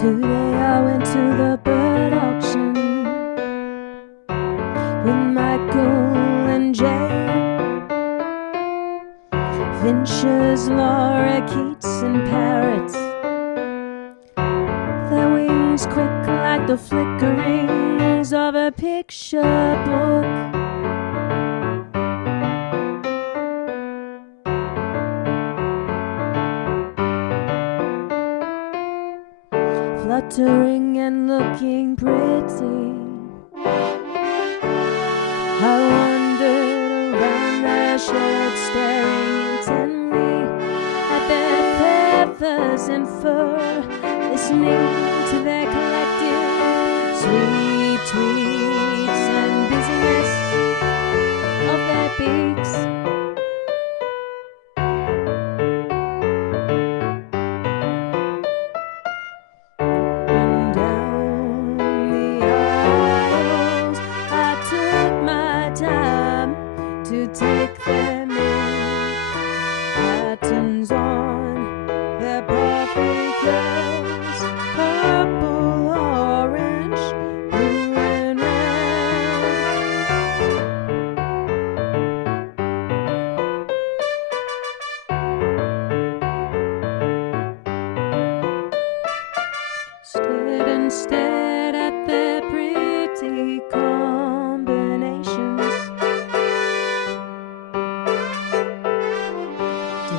Today I went to the bird auction with Michael and Jay, finches, lorikeets, and parrots, their wings quick like the flickerings of a picture book. Fluttering and looking pretty, I wandered around their shed, staring intently at their feathers and fur, listening to their collective sweet tweets and busyness of their beaks. To take them in, patterns on their puffy clothes, purple, orange, blue and red. Stared and stared at their pretty combinations,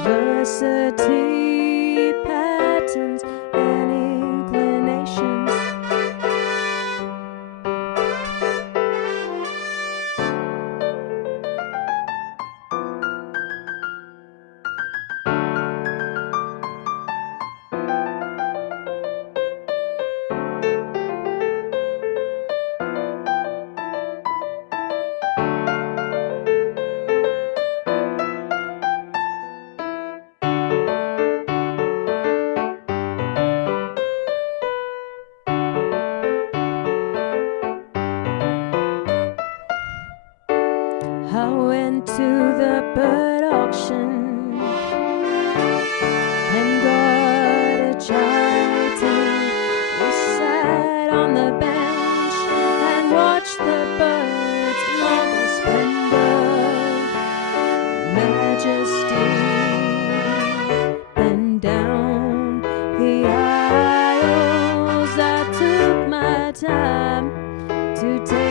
diversity, patterns, and inclinations. I went to the bird auction and got a chai tea. We sat on the bench and watched the birds in all their splendor, majesty. Then down the aisles I took my time to take